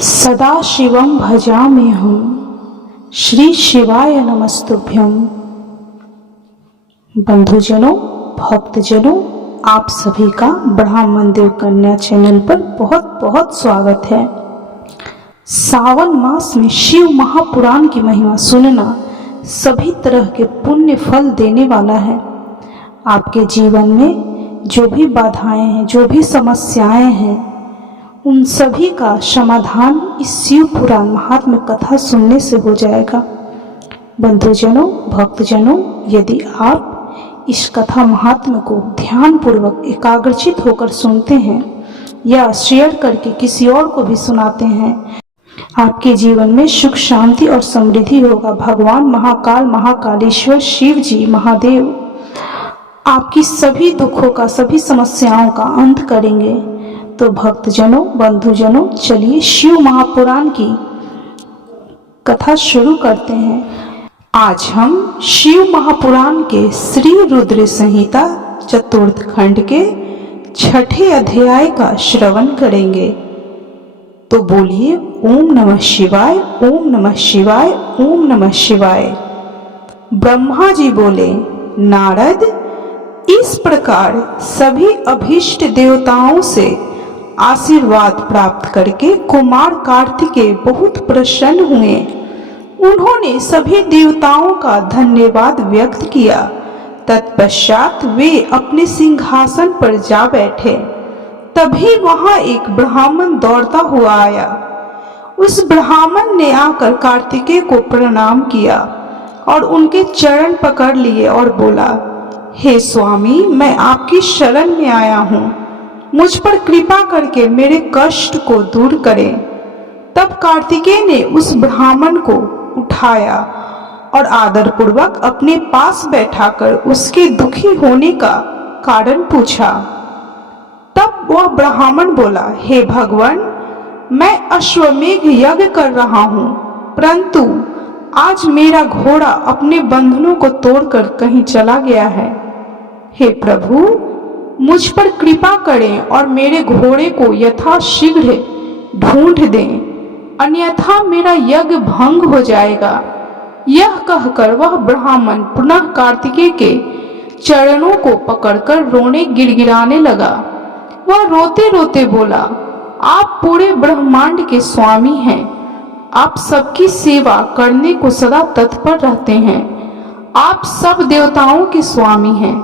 सदा शिवम भजाम्यहं श्री शिवाय नमस्तुभ्यं। बंधुजनों, भक्तजनों, आप सभी का ब्रह्मांड देव कन्या चैनल पर बहुत बहुत स्वागत है। सावन मास में शिव महापुराण की महिमा सुनना सभी तरह के पुण्य फल देने वाला है। आपके जीवन में जो भी बाधाएं हैं, जो भी समस्याएं हैं, उन सभी का समाधान इस शिव पुराण महात्म्य कथा सुनने से हो जाएगा। बंधुजनों, भक्तजनों, यदि आप इस कथा महात्म्य को ध्यान पूर्वक एकाग्रचित होकर सुनते हैं या शेयर करके किसी और को भी सुनाते हैं, आपके जीवन में सुख, शांति और समृद्धि होगा। भगवान महाकाल, महाकालेश्वर शिव जी, महादेव आपकी सभी दुखों का, सभी समस्याओं का अंत करेंगे। तो भक्तजनों, बंधुजनों, चलिए शिव महापुराण की कथा शुरू करते हैं। आज हम शिव महापुराण के श्री रुद्र संहिता चतुर्थ खंड के 6ठे अध्याय का श्रवण करेंगे। तो बोलिए ओम नमः शिवाय, ओम नमः शिवाय, ओम नमः शिवाय। ब्रह्मा जी बोले, नारद, इस प्रकार सभी अभीष्ट देवताओं से आशीर्वाद प्राप्त करके कुमार कार्तिकेय बहुत प्रसन्न हुए। उन्होंने सभी देवताओं का धन्यवाद व्यक्त किया। तत्पश्चात वे अपने सिंहासन पर जा बैठे। तभी वहां एक ब्राह्मण दौड़ता हुआ आया। उस ब्राह्मण ने आकर कार्तिकेय को प्रणाम किया और उनके चरण पकड़ लिए और बोला, हे स्वामी, मैं आपकी शरण में आया हूँ, मुझ पर कृपा करके मेरे कष्ट को दूर करें। तब कार्तिकेय ने उस ब्राह्मण को उठाया और आदरपूर्वक अपने पास बैठाकर उसके दुखी होने का कारण पूछा। तब वह ब्राह्मण बोला, हे भगवान, मैं अश्वमेघ यज्ञ कर रहा हूँ, परंतु आज मेरा घोड़ा अपने बंधनों को तोड़कर कहीं चला गया है। हे प्रभु, मुझ पर कृपा करें और मेरे घोड़े को यथाशीघ्र ढूंढ दें, अन्यथा मेरा यज्ञ भंग हो जाएगा। यह कहकर वह ब्राह्मण पुनः कार्तिकेय के चरणों को पकड़कर रोने गिड़गिड़ाने लगा। वह रोते रोते बोला, आप पूरे ब्रह्मांड के स्वामी हैं, आप सबकी सेवा करने को सदा तत्पर रहते हैं, आप सब देवताओं के स्वामी हैं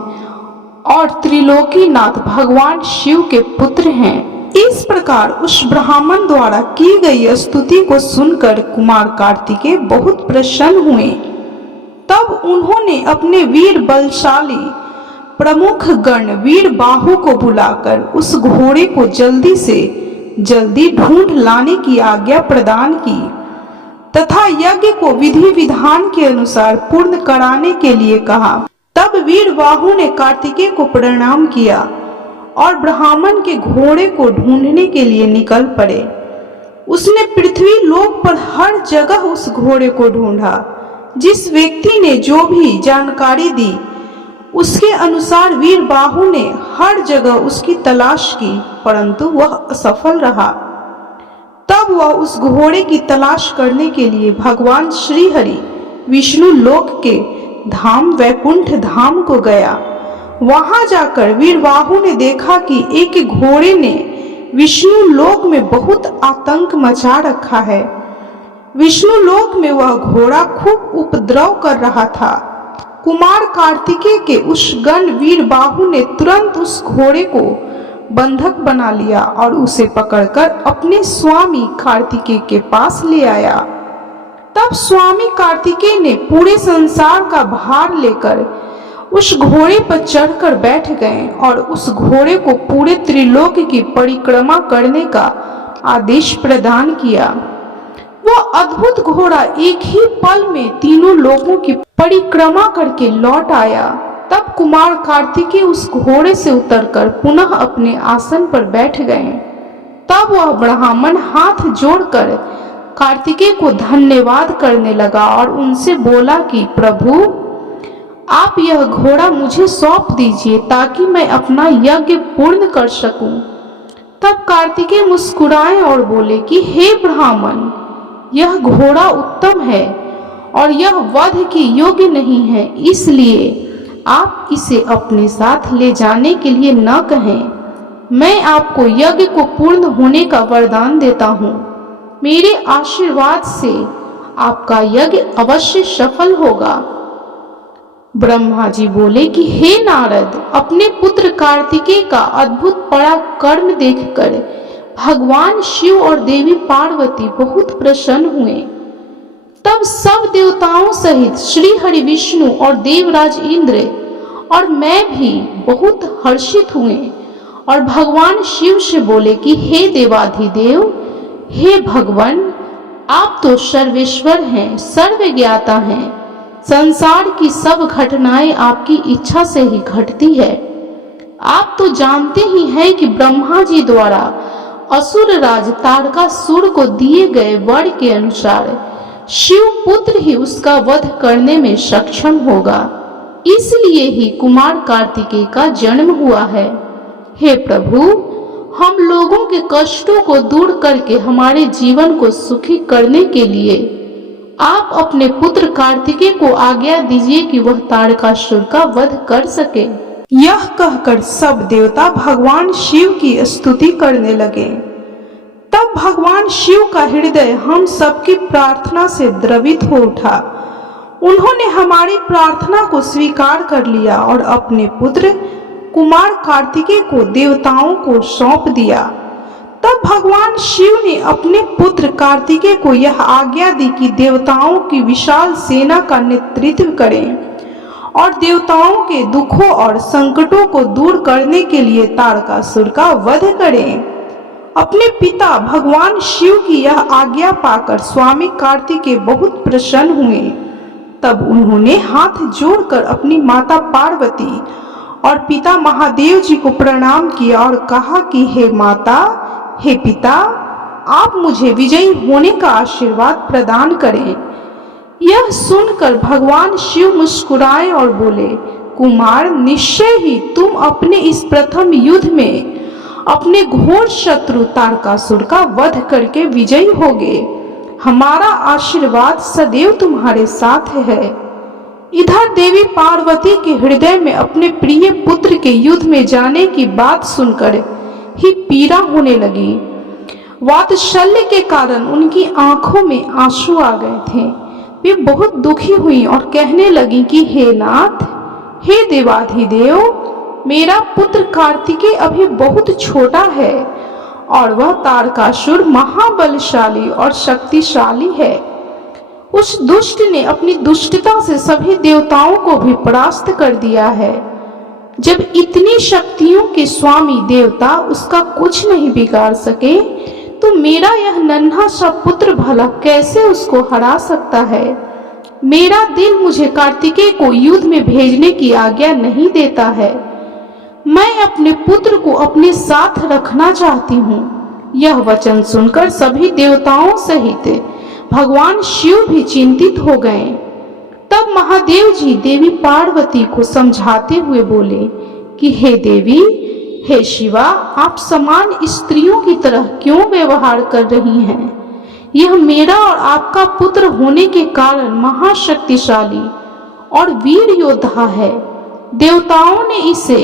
और त्रिलोकीनाथ भगवान शिव के पुत्र हैं। इस प्रकार उस ब्राह्मण द्वारा की गई स्तुति को सुनकर कुमार कार्तिकेय बहुत प्रसन्न हुए। तब उन्होंने अपने वीर बलशाली प्रमुख गण वीर बाहु को बुलाकर उस घोड़े को जल्दी से जल्दी ढूंढ लाने की आज्ञा प्रदान की तथा यज्ञ को विधि विधान के अनुसार पूर्ण कराने के लिए कहा। तब वीर बाहु ने कार्तिकेय को प्रणाम किया और ब्राह्मण के घोड़े को ढूंढने के लिए निकल पड़े। उसने पृथ्वी लोक पर हर जगह उस घोड़े को ढूंढा। जिस व्यक्ति ने जो भी जानकारी दी उसके अनुसार वीर बाहु ने हर जगह उसकी तलाश की, परंतु वह असफल रहा। तब वह उस घोड़े की तलाश करने के लिए भगवान श्री हरि विष्णु लोक के धाम वैकुंठ धाम को गया। वहां जाकर वीर बाहु ने देखा कि एक घोड़े ने विष्णु लोक में बहुत आतंक मचा रखा है। विष्णु लोक में वह घोड़ा खूब उपद्रव कर रहा था। कुमार कार्तिकेय के उस गण वीर बाहु ने तुरंत उस घोड़े को बंधक बना लिया और उसे पकड़कर अपने स्वामी कार्तिकेय के पास ले आया। तब स्वामी कार्तिकेय ने पूरे संसार का भार लेकर उस घोड़े पर चढ़कर बैठ गए और उस घोड़े को पूरे त्रिलोक की परिक्रमा करने का आदेश प्रदान किया। वह अद्भुत घोड़ा एक ही पल में तीनों लोकों की परिक्रमा करके लौट आया। तब कुमार कार्तिकेय उस घोड़े से उतरकर पुनः अपने आसन पर बैठ गए। तब वह ब्राह्मण हाथ जोड़कर कार्तिकेय को धन्यवाद करने लगा और उनसे बोला कि प्रभु, आप यह घोड़ा मुझे सौंप दीजिए ताकि मैं अपना यज्ञ पूर्ण कर सकूं। तब कार्तिकेय मुस्कुराए और बोले कि हे ब्राह्मण, यह घोड़ा उत्तम है और यह वध के योग्य नहीं है, इसलिए आप इसे अपने साथ ले जाने के लिए न कहें। मैं आपको यज्ञ को पूर्ण होने का वरदान देता हूँ। मेरे आशीर्वाद से आपका यज्ञ अवश्य सफल होगा। ब्रह्मा जी बोले कि हे नारद, अपने पुत्र कार्तिकेय का अद्भुत पराक्रम देखकर भगवान शिव और देवी पार्वती बहुत प्रसन्न हुए। तब सब देवताओं सहित श्री हरि विष्णु और देवराज इंद्र और मैं भी बहुत हर्षित हुए और भगवान शिव से बोले कि हे देवाधिदेव, हे भगवान, आप तो सर्वेश्वर हैं, सर्वज्ञाता हैं। संसार की सब घटनाएं आपकी इच्छा से ही घटती है। आप तो जानते ही हैं कि ब्रह्मा जी द्वारा असुर राज तारकासुर को दिए गए वर के अनुसार शिव पुत्र ही उसका वध करने में सक्षम होगा, इसलिए ही कुमार कार्तिकेय का जन्म हुआ है। हे प्रभु, हम लोगों के कष्टों को दूर करके हमारे जीवन को सुखी करने के लिए आप अपने पुत्र कार्तिकेय को आज्ञा दीजिए कि वह तारकासुर का वध कर सके। यह कहकर सब देवता भगवान शिव की स्तुति करने लगे। तब भगवान शिव का हृदय हम सबकी प्रार्थना से द्रवित हो उठा। उन्होंने हमारी प्रार्थना को स्वीकार कर लिया और अपने पुत्र कुमार कार्तिकेय को देवताओं को सौंप दिया। तब भगवान शिव ने अपने पुत्र कार्तिकेय को यह आज्ञा दी कि देवताओं की विशाल सेना का नेतृत्व करें और देवताओं के दुखों और संकटों को दूर करने के लिए तारकासुर का वध करें। अपने पिता भगवान शिव की यह आज्ञा पाकर स्वामी कार्तिकेय बहुत प्रसन्न हुए। तब उन्होंने हाथ जोड़कर अपनी माता पार्वती और पिता महादेव जी को प्रणाम किया और कहा कि हे माता, हे पिता, आप मुझे विजयी होने का आशीर्वाद प्रदान करें। यह सुनकर भगवान शिव मुस्कुराए और बोले, कुमार, निश्चय ही तुम अपने इस प्रथम युद्ध में अपने घोर शत्रु तारकासुर का वध करके विजयी होगे। हमारा आशीर्वाद सदैव तुम्हारे साथ है। इधर देवी पार्वती के हृदय में अपने प्रिय पुत्र के युद्ध में जाने की बात सुनकर ही पीड़ा होने लगी। वात्सल्य के कारण उनकी आंखों में आंसू आ गए थे। वे बहुत दुखी हुई और कहने लगी कि हे नाथ, हे देवाधिदेव, मेरा पुत्र कार्तिकेय अभी बहुत छोटा है और वह तारकासुर महाबलशाली और शक्तिशाली है। उस दुष्ट ने अपनी दुष्टता से सभी देवताओं को भी परास्त कर दिया है। जब इतनी शक्तियों के स्वामी देवता उसका कुछ नहीं बिगाड़ सके, तो मेरा यह नन्हा सा पुत्र भला कैसे उसको हरा सकता है। मेरा दिल मुझे कार्तिकेय को युद्ध में भेजने की आज्ञा नहीं देता है। मैं अपने पुत्र को अपने साथ रखना चाहती हूँ। यह वचन सुनकर सभी देवताओं सहित भगवान शिव भी चिंतित हो गए। तब महादेव जी देवी पार्वती को समझाते हुए बोले कि हे देवी, हे शिवा, आप समान स्त्रियों की तरह क्यों व्यवहार कर रही हैं? यह मेरा और आपका पुत्र होने के कारण महाशक्तिशाली और वीर योद्धा है। देवताओं ने इसे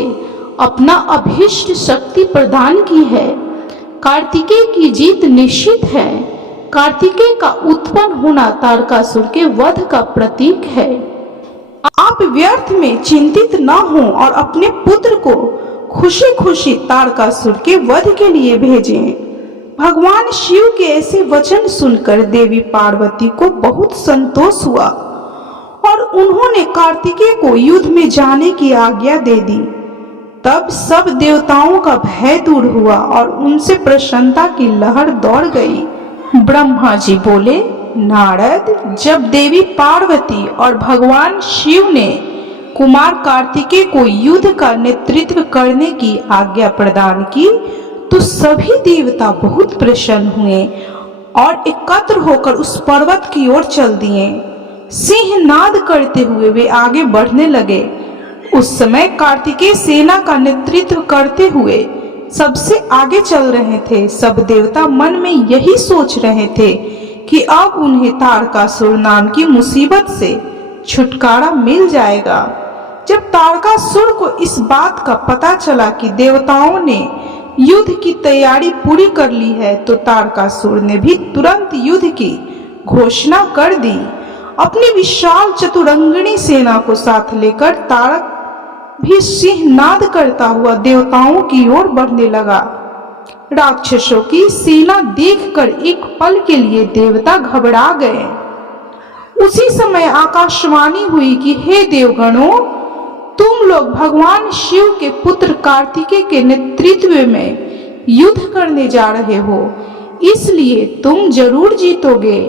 अपना अभीष्ट शक्ति प्रदान की है। कार्तिकेय की जीत निश्चित है। कार्तिकेय का उत्पन्न होना तारकासुर के वध का प्रतीक है। आप व्यर्थ में चिंतित न हो और अपने पुत्र को खुशी खुशी तारकासुर के वध के लिए भेजें। भगवान शिव के ऐसे वचन सुनकर देवी पार्वती को बहुत संतोष हुआ और उन्होंने कार्तिकेय को युद्ध में जाने की आज्ञा दे दी। तब सब देवताओं का भय दूर हुआ और उनसे प्रसन्नता की लहर दौड़ गई। ब्रह्मा जी बोले, नारद, जब देवी पार्वती और भगवान शिव ने कुमार कार्तिकेय को युद्ध का नेतृत्व करने की आज्ञा प्रदान की, तो सभी देवता बहुत प्रसन्न हुए और एकत्र होकर उस पर्वत की ओर चल दिए। सिंहनाद करते हुए वे आगे बढ़ने लगे। उस समय कार्तिकेय सेना का नेतृत्व करते हुए सबसे आगे चल रहे थे। सब देवता मन में यही सोच रहे थे कि अब उन्हें तारकासुर नाम की मुसीबत से छुटकारा मिल जाएगा। जब तारकासुर को इस बात का पता चला कि देवताओं ने युद्ध की तैयारी पूरी कर ली है, तो तारकासुर ने भी तुरंत युद्ध की घोषणा कर दी। अपनी विशाल चतुरंगिणी सेना को साथ लेकर तारक भी सिंहनाद करता हुआ देवताओं की ओर बढ़ने लगा। राक्षसों की सेना देखकर एक पल के लिए देवता घबरा गए। उसी समय आकाशवाणी हुई कि हे देवगणों, तुम लोग भगवान शिव के पुत्र कार्तिकेय के नेतृत्व में युद्ध करने जा रहे हो, इसलिए तुम जरूर जीतोगे।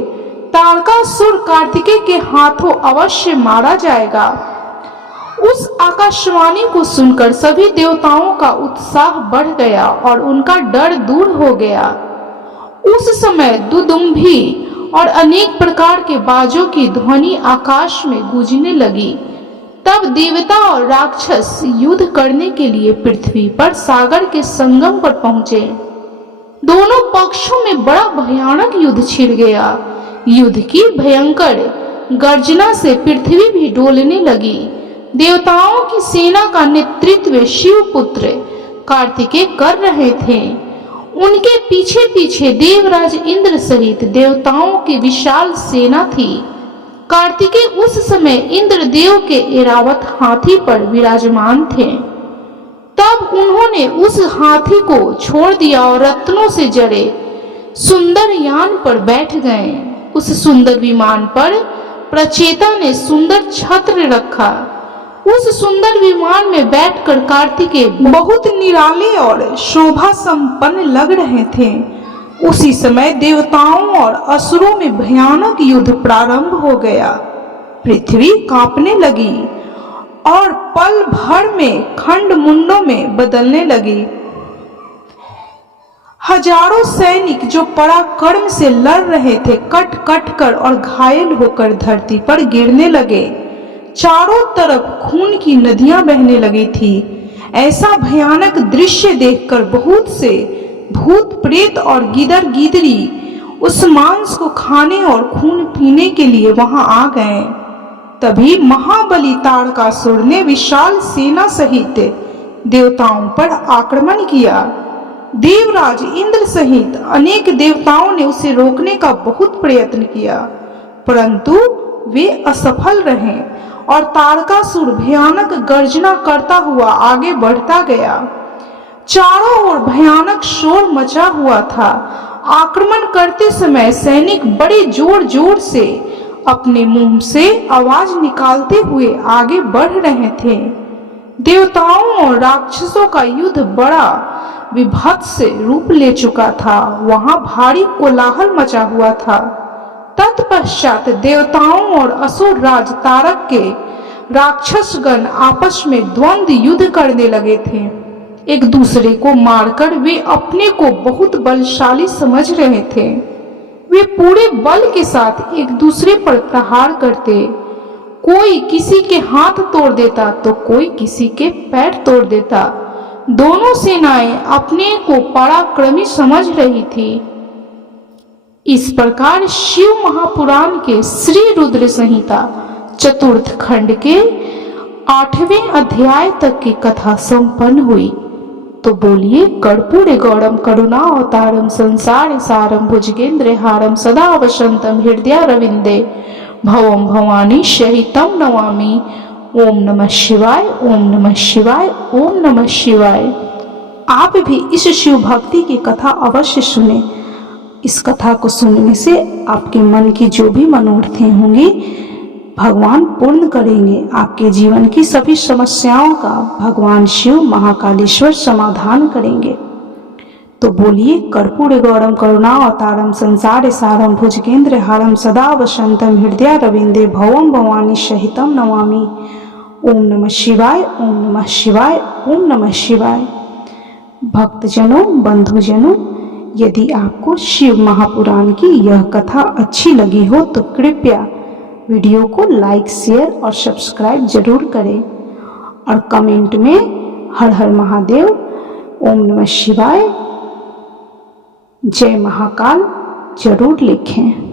तारकासुर कार्तिकेय के हाथों अवश्य मारा जाएगा। उस आकाशवाणी को सुनकर सभी देवताओं का उत्साह बढ़ गया और उनका डर दूर हो गया। उस समय दुदुम्भी और अनेक प्रकार के बाजों की ध्वनि आकाश में गूंजने लगी। तब देवता और राक्षस युद्ध करने के लिए पृथ्वी पर सागर के संगम पर पहुंचे। दोनों पक्षों में बड़ा भयानक युद्ध छिड़ गया। युद्ध की भयंकर गर्जना से पृथ्वी भी डोलने लगी। देवताओं की सेना का नेतृत्व शिवपुत्र कार्तिकेय कर रहे थे। उनके पीछे पीछे देवराज इंद्र सहित देवताओं की विशाल सेना थी। कार्तिकेय उस समय इंद्रदेव के ऐरावत हाथी पर विराजमान थे। तब उन्होंने उस हाथी को छोड़ दिया और रत्नों से जड़े सुंदर यान पर बैठ गए। उस सुंदर विमान पर प्रचेता ने सुंदर छत्र रखा। उस सुंदर विमान में बैठकर कार्तिकेय बहुत निराले और शोभा संपन्न लग रहे थे। उसी समय देवताओं और असुरों में भयानक युद्ध प्रारंभ हो गया। पृथ्वी कांपने लगी और पल भर में खंड मुंडों में बदलने लगी। हजारों सैनिक जो पराक्रम से लड़ रहे थे, कट कट कर और घायल होकर धरती पर गिरने लगे। चारों तरफ खून की नदियां बहने लगी थी। ऐसा भयानक दृश्य देखकर बहुत से भूत प्रेत और गिदर गिदरी उस मांस को खाने और खून पीने के लिए वहां आ गए। तभी महाबली तारकासुर ने विशाल सेना सहित देवताओं पर आक्रमण किया। देवराज इंद्र सहित अनेक देवताओं ने उसे रोकने का बहुत प्रयत्न किया, परंतु वे असफल रहे और तारकासुर भयानक गर्जना करता हुआ आगे बढ़ता गया। चारों ओर भयानक शोर मचा हुआ था। आक्रमण करते समय सैनिक बड़े जोर जोर से अपने मुंह से आवाज निकालते हुए आगे बढ़ रहे थे। देवताओं और राक्षसों का युद्ध बड़ा विभत्स रूप ले चुका था। वहां भारी कोलाहल मचा हुआ था। तत्पश्चात देवताओं और असुर राज तारक के राक्षसगण आपस में द्वंद्व युद्ध करने लगे थे। एक दूसरे को मारकर वे अपने को बहुत बलशाली समझ रहे थे। वे पूरे बल के साथ एक दूसरे पर प्रहार करते। कोई किसी के हाथ तोड़ देता तो कोई किसी के पैर तोड़ देता। दोनों सेनाएं अपने को पराक्रमी समझ रही थी। इस प्रकार शिव महापुराण के श्री रुद्र संहिता चतुर्थ खंड के 8वें अध्याय तक की कथा संपन्न हुई। तो बोलिए कर्पूरे गौरम करुणावतारम संसार सारम भुजगेंद्र हारम सदा वसंतम हृदय रविंदे भवम भवानी सहितम नमामि। ओम नमः शिवाय, ओम नमः शिवाय, ओम नमः शिवाय। आप भी इस शिव भक्ति की कथा अवश्य सुने। इस कथा को सुनने से आपके मन की जो भी मनोरथें होंगी भगवान पूर्ण करेंगे। आपके जीवन की सभी समस्याओं का भगवान शिव महाकालेश्वर समाधान करेंगे। तो बोलिए कर्पूरे गौरम करुणावतारम संसार सारम भुजगेंद्र हारम सदा वसंतम हृदय रविंदे भवम भवानी सहितम नमामि। ओम नमः शिवाय, ओम नमः शिवाय, ओम नमः शिवाय। भक्तजनों, बंधुजनों, यदि आपको शिव महापुराण की यह कथा अच्छी लगी हो तो कृपया वीडियो को लाइक, शेयर और सब्सक्राइब जरूर करें और कमेंट में हर हर महादेव, ओम नमः शिवाय, जय महाकाल जरूर लिखें।